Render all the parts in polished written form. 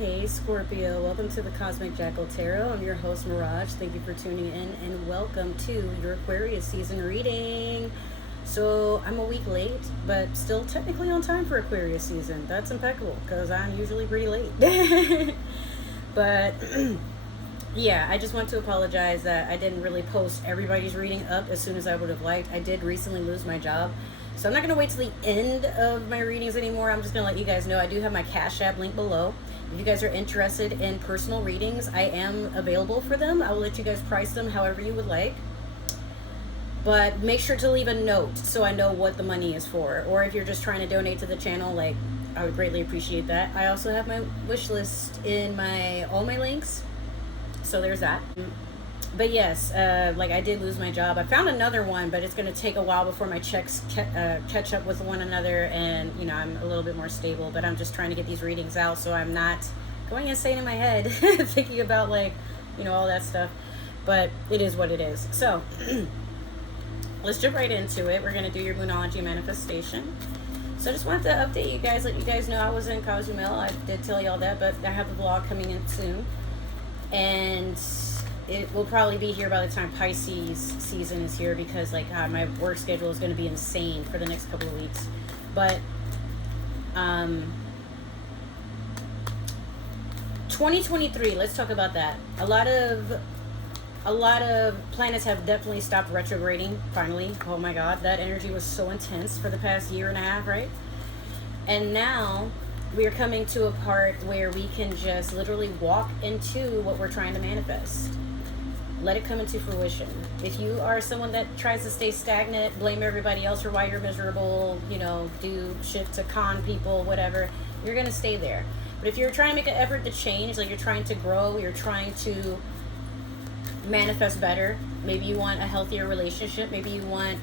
Hey Scorpio, welcome to the Cosmic Jackal Tarot. I'm your host Mirage. Thank you for tuning in and welcome to your Aquarius season reading. So I'm a week late, but still technically on time for Aquarius season. That's impeccable because I'm usually pretty late. But yeah, I just want to apologize that I didn't really post everybody's reading up as soon as I would have liked. I did recently lose my job. So I'm not going to wait till the end of my readings anymore. I'm just going to let you guys know I do have my Cash App link below. If you guys are interested in personal readings, I am available for them. I will let you guys price them however you would like. But make sure to leave a note so I know what the money is for. Or if you're just trying to donate to the channel, like, I would greatly appreciate that. I also have my wish list in all my links. So there's that. But yes, like I did lose my job. I found another one, but it's going to take a while before my checks catch up with one another, and you know, I'm a little bit more stable. But I'm just trying to get these readings out so I'm not going insane in my head thinking about, like, you know, all that stuff. But it is what it is. So let's jump right into it. We're going to do your Moonology manifestation. So I just wanted to update you guys, let you guys know I was in Cozumel. I did tell y'all that, but I have a vlog coming in soon. And it will probably be here by the time Pisces season is here, because like my work schedule is going to be insane for the next couple of weeks. But 2023, let's talk about that. A lot of planets have definitely stopped retrograding finally. Oh my god, that energy was so intense for the past year and a half, right? And now we are coming to a part where we can just literally walk into what we're trying to manifest. Let it come into fruition. If you are someone that tries to stay stagnant, blame everybody else for why you're miserable, you know, do shit to con people, whatever, you're going to stay there. But if you're trying to make an effort to change, like you're trying to grow, you're trying to manifest better, maybe you want a healthier relationship, maybe you want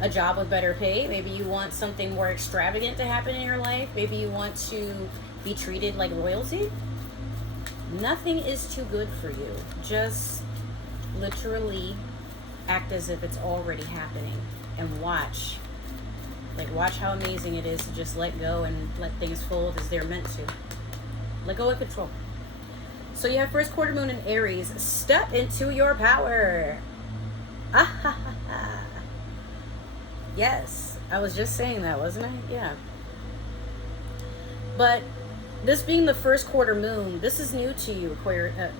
a job with better pay, maybe you want something more extravagant to happen in your life, maybe you want to be treated like royalty, nothing is too good for you. Just literally act as if it's already happening and watch how amazing it is to just let go and let things fold as they're meant to. Let go of control. So you have first quarter moon in Aries. Step into your power. Yes, I was just saying that, wasn't I? Yeah. But this being the first quarter moon, this is new to you,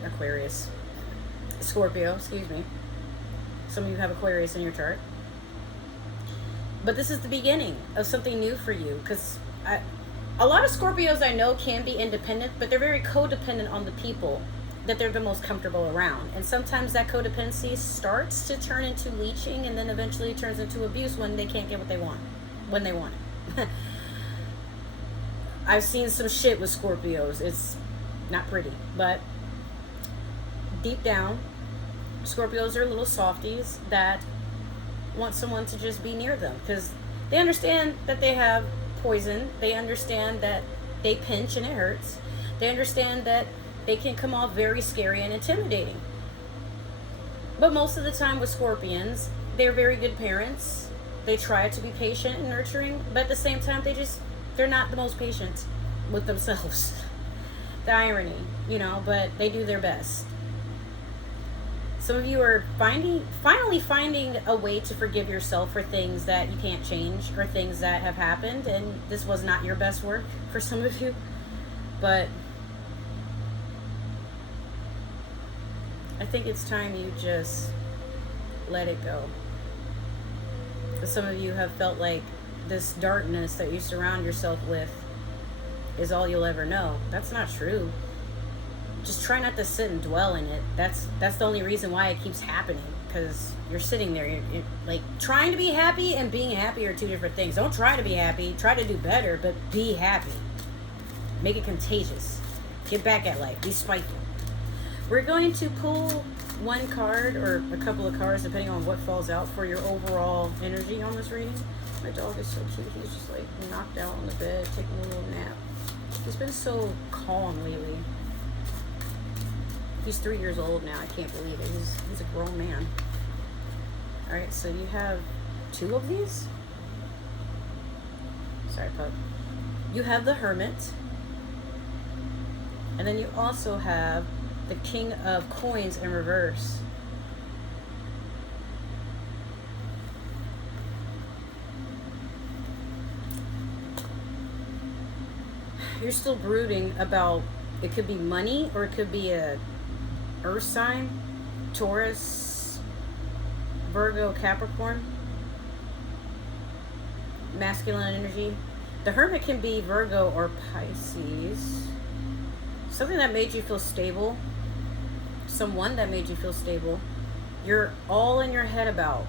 Aquarius. Scorpio, excuse me. Some of you have Aquarius in your chart. But this is the beginning of something new for you, because a lot of Scorpios I know can be independent, but they're very codependent on the people that they're the most comfortable around. And sometimes that codependency starts to turn into leeching, and then eventually turns into abuse when they can't get what they want, when they want it. I've seen some shit with Scorpios. It's not pretty, but deep down, Scorpios are little softies that want someone to just be near them, because they understand that they have poison. They understand that they pinch and it hurts. They understand that they can come off very scary and intimidating. But most of the time with Scorpions, they're very good parents. They try to be patient and nurturing, but at the same time, they're not the most patient with themselves. The irony, you know, but they do their best. Some of you are finally finding a way to forgive yourself for things that you can't change, or things that have happened, and this was not your best work for some of you. But I think it's time you just let it go. Because some of you have felt like this darkness that you surround yourself with is all you'll ever know. That's not true. Just try not to sit and dwell in it. That's the only reason why it keeps happening, because you're sitting there. You're like, trying to be happy and being happy are two different things. Don't try to be happy. Try to do better, but be happy. Make it contagious. Get back at life. Be spiteful. We're going to pull one card or a couple of cards, depending on what falls out, for your overall energy on this reading. My dog is so cute. He's just like knocked out on the bed, taking a little nap. He's been so calm lately. He's 3 years old now. I can't believe it. He's a grown man. All right, so you have 2 of these. Sorry, pup. You have the Hermit. And then you also have the King of Coins in reverse. You're still brooding about, it could be money or it could be a earth sign, Taurus, Virgo, Capricorn, masculine energy. The Hermit can be Virgo or Pisces. Something that made you feel stable. Someone that made you feel stable. You're all in your head about.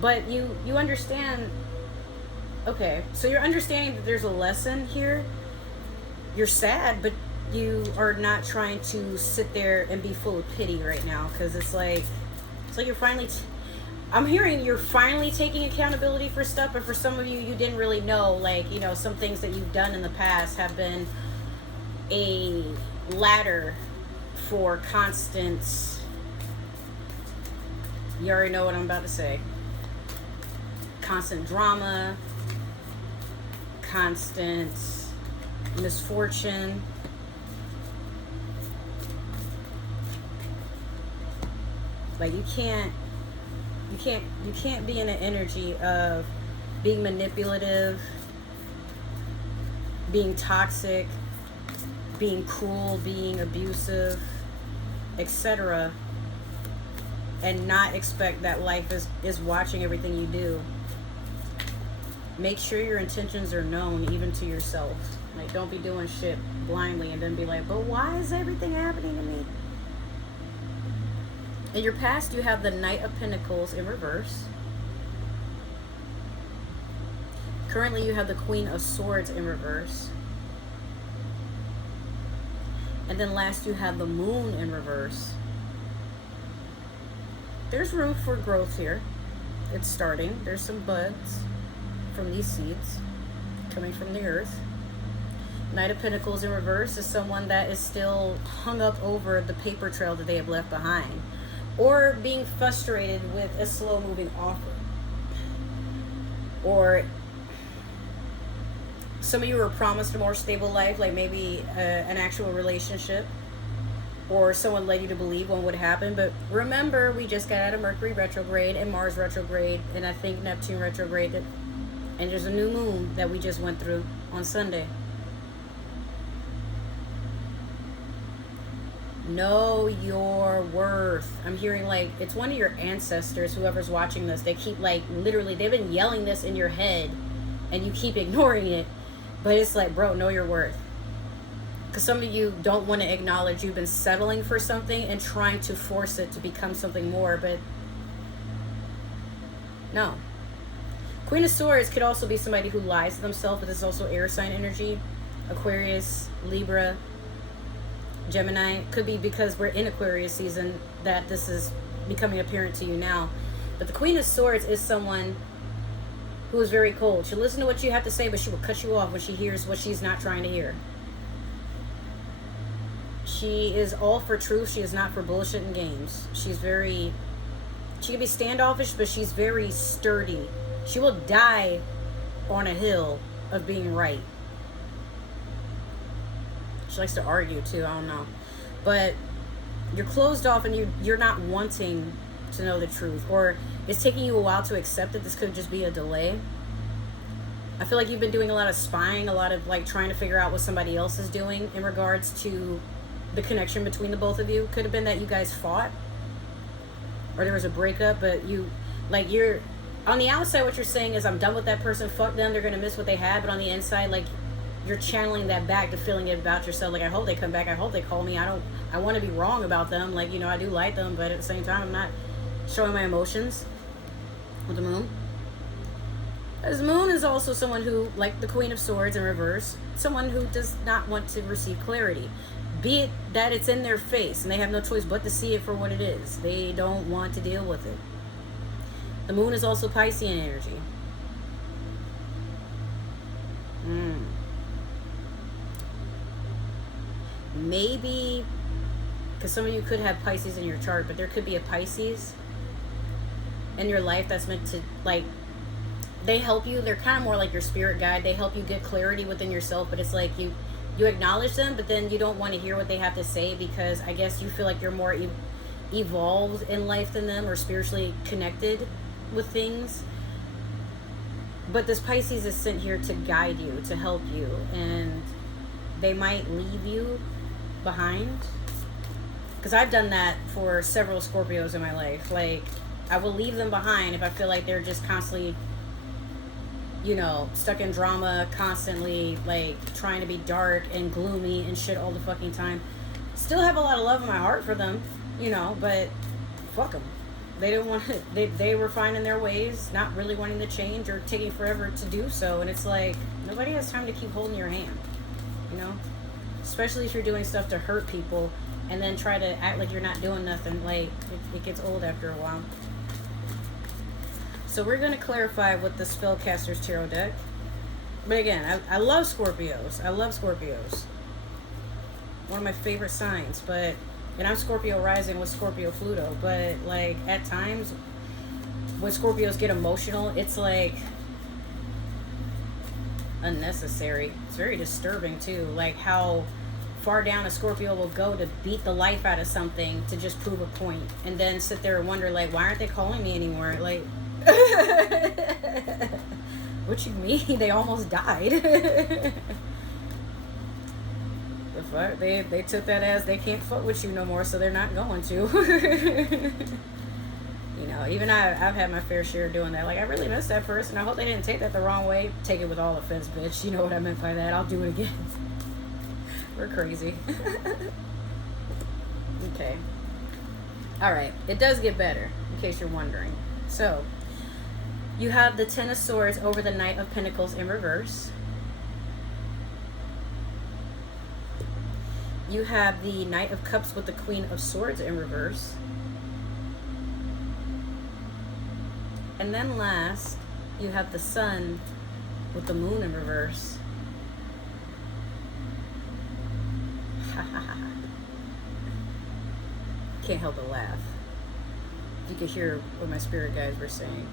But you understand. Okay, so you're understanding that there's a lesson here. You're sad, but you are not trying to sit there and be full of pity right now, because it's like you're finally I'm hearing you're finally taking accountability for stuff. But for some of you, you didn't really know, like, you know, some things that you've done in the past have been a ladder for constant, you already know what I'm about to say, constant drama, constant misfortune. Like, you can't be in an energy of being manipulative, being toxic, being cruel, being abusive, etc., and not expect that life is watching everything you do. Make sure your intentions are known, even to yourself. Like, don't be doing shit blindly and then be like, but why is everything happening to me? In your past, you have the Knight of Pentacles in reverse. Currently, you have the Queen of Swords in reverse. And then last, you have the Moon in reverse. There's room for growth here. It's starting. There's some buds from these seeds coming from the earth. Knight of Pentacles in reverse is someone that is still hung up over the paper trail that they have left behind, or being frustrated with a slow moving offer, or some of you were promised a more stable life, like maybe an actual relationship, or someone led you to believe one would happen. But remember, we just got out of Mercury retrograde and Mars retrograde, and I think Neptune retrograde, and there's a new moon that we just went through on Sunday. Know your worth. I'm hearing like it's one of your ancestors, whoever's watching this. They keep like literally, they've been yelling this in your head and you keep ignoring it. But it's like, bro, know your worth. Because some of you don't want to acknowledge you've been settling for something and trying to force it to become something more. But no. Queen of Swords could also be somebody who lies to themselves, but this is also air sign energy. Aquarius, Libra, Gemini. Could be because we're in Aquarius season that this is becoming apparent to you now. But the Queen of Swords is someone who is very cold. She'll listen to what you have to say, but she will cut you off when she hears what she's not trying to hear. She is all for truth. She is not for bullshit and games. She can be standoffish, but she's very sturdy. She will die on a hill of being right. She likes to argue too, I don't know. But you're closed off and you're not wanting to know the truth, or it's taking you a while to accept it. This could just be a delay. I feel like you've been doing a lot of spying, a lot of like trying to figure out what somebody else is doing in regards to the connection between the both of you. Could have been that you guys fought or there was a breakup, but you're on the outside, what you're saying is, I'm done with that person, fuck them, they're gonna miss what they had. But on the inside, like, you're channeling that back to feeling it about yourself. Like, I hope they come back, I hope they call me, I want to be wrong about them, like, you know, I do like them, but at the same time I'm not showing my emotions with the moon. As moon is also someone who, like the Queen of Swords in reverse, someone who does not want to receive clarity, be it that it's in their face and they have no choice but to see it for what it is. They don't want to deal with it. The moon is also Piscean energy. Maybe, because some of you could have Pisces in your chart, but there could be a Pisces in your life that's meant to, like, they help you. They're kind of more like your spirit guide. They help you get clarity within yourself, but it's like you acknowledge them, but then you don't want to hear what they have to say, because I guess you feel like you're more evolved in life than them, or spiritually connected with things. But this Pisces is sent here to guide you, to help you, and they might leave you behind. Because I've done that for several Scorpios in my life. Like, I will leave them behind if I feel like they're just constantly, you know, stuck in drama, constantly, like, trying to be dark and gloomy and shit all the fucking time. Still have a lot of love in my heart for them, you know, but fuck them. They didn't want to, they were fine in their ways, not really wanting to change or taking forever to do so. And it's like, nobody has time to keep holding your hand, you know? Especially if you're doing stuff to hurt people and then try to act like you're not doing nothing. Like, it gets old after a while. So we're going to clarify with the Spellcaster's Tarot deck. But again, I love Scorpios. I love Scorpios. One of my favorite signs. But, and I'm Scorpio rising with Scorpio Pluto. But, like, at times, when Scorpios get emotional, it's, like, unnecessary. It's very disturbing, too. Like, how far down a Scorpio will go to beat the life out of something to just prove a point. And then sit there and wonder, like, why aren't they calling me anymore? Like, what you mean? They almost died. The fuck? They took that as they can't fuck with you no more, so they're not going to. You know, even I've had my fair share of doing that. Like, I really missed that person. I hope they didn't take that the wrong way. Take it with all offense, bitch. You know what I meant by that. I'll do it again. We're crazy. Okay. Alright. It does get better, in case you're wondering. So, you have the Ten of Swords over the Knight of Pentacles in reverse. You have the Knight of Cups with the Queen of Swords in reverse. And then last, you have the Sun with the Moon in reverse. Can't help but laugh. If you could hear what my spirit guides were saying.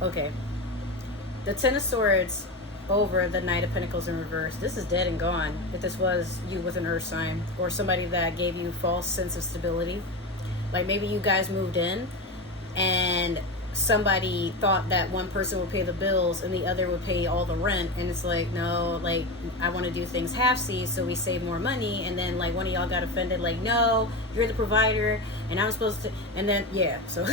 Okay. The Ten of Swords over the Knight of Pentacles in reverse. This is dead and gone. If this was you with an earth sign, or somebody that gave you false sense of stability. Like, maybe you guys moved in and somebody thought that one person would pay the bills and the other would pay all the rent, and it's like, no, like, I want to do things half-seas so we save more money. And then, like, one of y'all got offended, like, no, you're the provider and I'm supposed to, and then, yeah, so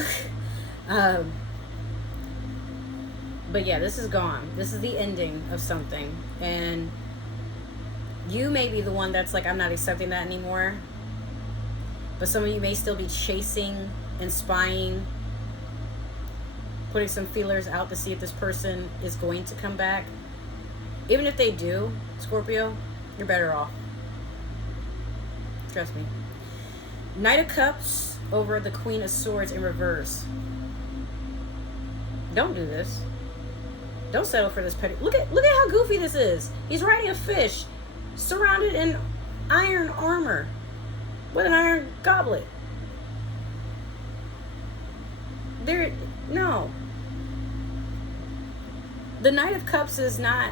but yeah, this is gone. This is the ending of something, and you may be the one that's like, I'm not accepting that anymore. But some of you may still be chasing and spying, putting some feelers out to see if this person is going to come back. Even if they do, Scorpio, you're better off. Trust me. Knight of Cups over the Queen of Swords in reverse. Don't do this. Don't settle for this petty. Look at how goofy this is. He's riding a fish, surrounded in iron armor, with an iron goblet. No. The Knight of Cups is not,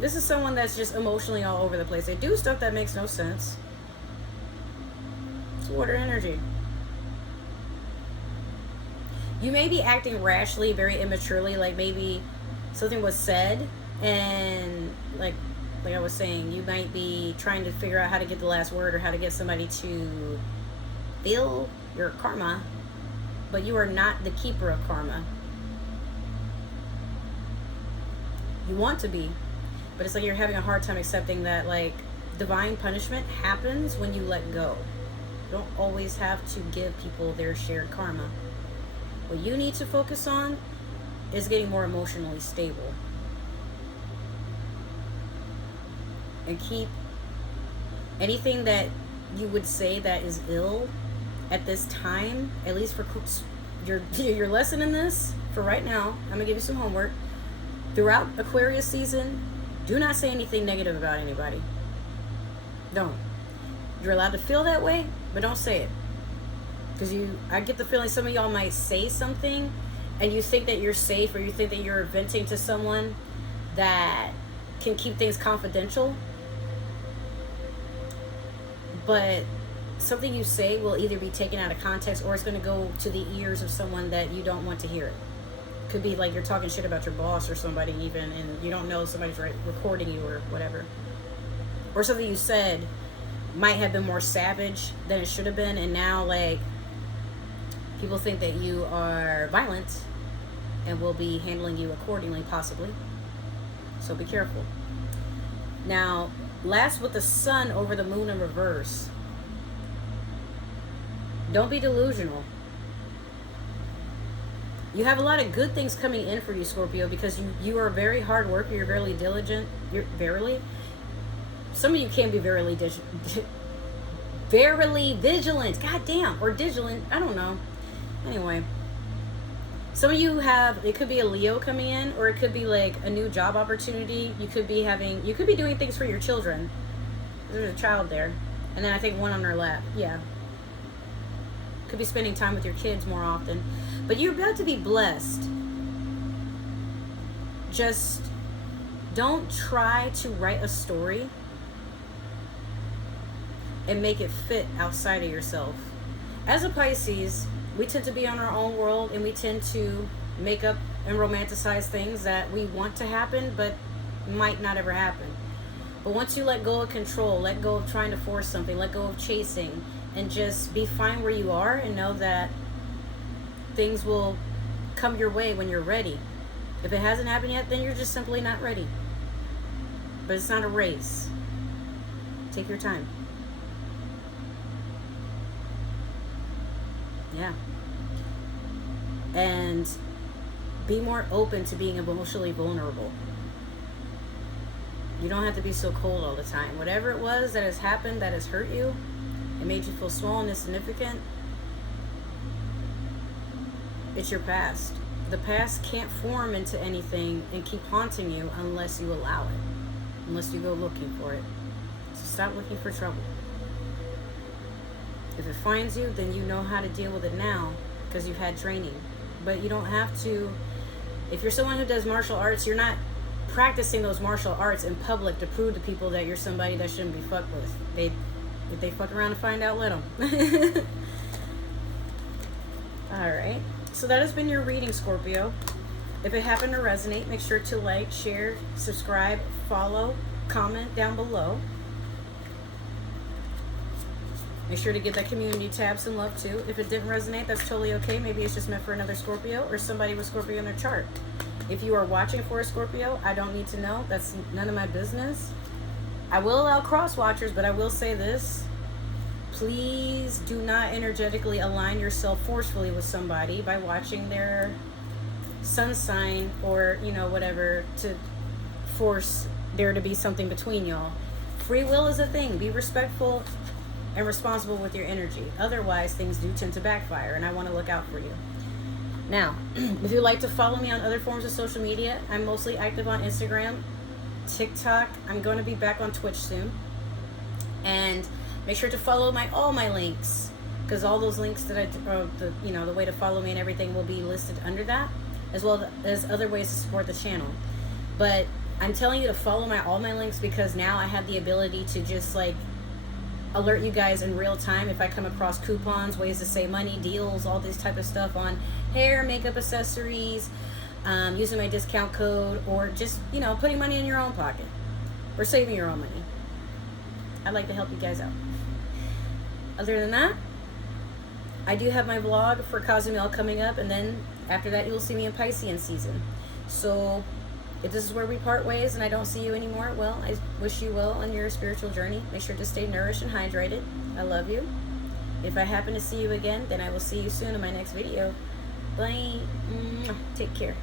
this is someone that's just emotionally all over the place. They do stuff that makes no sense. It's water energy. You may be acting rashly, very immaturely, like maybe something was said, and like I was saying, you might be trying to figure out how to get the last word or how to get somebody to feel your karma, but you are not the keeper of karma. You want to be, but it's like you're having a hard time accepting that, like, divine punishment happens when you let go. You don't always have to give people their shared karma. What you need to focus on is getting more emotionally stable. And keep anything that you would say that is ill at this time, at least for your lesson in this, for right now, I'm going to give you some homework. Throughout Aquarius season, do not say anything negative about anybody. Don't. You're allowed to feel that way, but don't say it. Because I get the feeling some of y'all might say something and you think that you're safe, or you think that you're venting to someone that can keep things confidential, but something you say will either be taken out of context, or it's going to go to the ears of someone that you don't want to hear it. Could be like you're talking shit about your boss or somebody even, and you don't know somebody's recording you or whatever. Or something you said might have been more savage than it should have been, and now like people think that you are violent and will be handling you accordingly, possibly. So be careful. Now, last, with the sun over the moon in reverse, don't be delusional. You have a lot of good things coming in for you, Scorpio, because you are a very hard worker. You're very diligent. Some of you can be verily vigilant. God damn. Or vigilant. I don't know. Anyway. Some of you have, it could be a Leo coming in, or it could be like a new job opportunity. You could be doing things for your children. There's a child there. And then I think one on her lap. Yeah. Could be spending time with your kids more often. But you're about to be blessed. Just don't try to write a story and make it fit outside of yourself. As a Pisces, we tend to be on our own world, and we tend to make up and romanticize things that we want to happen but might not ever happen. But once you let go of control, let go of trying to force something, let go of chasing, and just be fine where you are, and know that things will come your way when you're ready. If it hasn't happened yet, then you're just simply not ready. But it's not a race. Take your time. Yeah. And be more open to being emotionally vulnerable. You don't have to be so cold all the time. Whatever it was that has happened, that has hurt you, it made you feel small and insignificant, it's your past. The past can't form into anything and keep haunting you unless you allow it, unless you go looking for it. So stop looking for trouble. If it finds you, then you know how to deal with it now because you've had training. But you don't have to, if you're someone who does martial arts, you're not practicing those martial arts in public to prove to people that you're somebody that shouldn't be fucked with. If they fuck around and find out, let them. Alright, so that has been your reading, Scorpio. If it happened to resonate, make sure to like, share, subscribe, follow, comment down below. Make sure to give that community tab some love too. If it didn't resonate, that's totally okay. Maybe it's just meant for another Scorpio or somebody with Scorpio in their chart. If you are watching for a Scorpio, I don't need to know. That's none of my business. I will allow cross watchers, but I will say this. Please do not energetically align yourself forcefully with somebody by watching their sun sign or, whatever, to force there to be something between y'all. Free will is a thing. Be respectful and responsible with your energy. Otherwise, things do tend to backfire, and I want to look out for you. Now, if you'd like to follow me on other forms of social media, I'm mostly active on Instagram, TikTok. I'm going to be back on Twitch soon. And make sure to follow all my links, because all those links that the way to follow me and everything will be listed under that, as well as other ways to support the channel. But I'm telling you to follow all my links because now I have the ability to just alert you guys in real time if I come across coupons, ways to save money, deals, all this type of stuff on hair, makeup, accessories, using my discount code, or just, putting money in your own pocket or saving your own money. I'd like to help you guys out. Other than that, I do have my vlog for Cozumel coming up, and then after that you'll see me in Piscean season. So if this is where we part ways and I don't see you anymore, well, I wish you well on your spiritual journey. Make sure to stay nourished and hydrated. I love you. If I happen to see you again, then I will see you soon in my next video. Bye. Take care.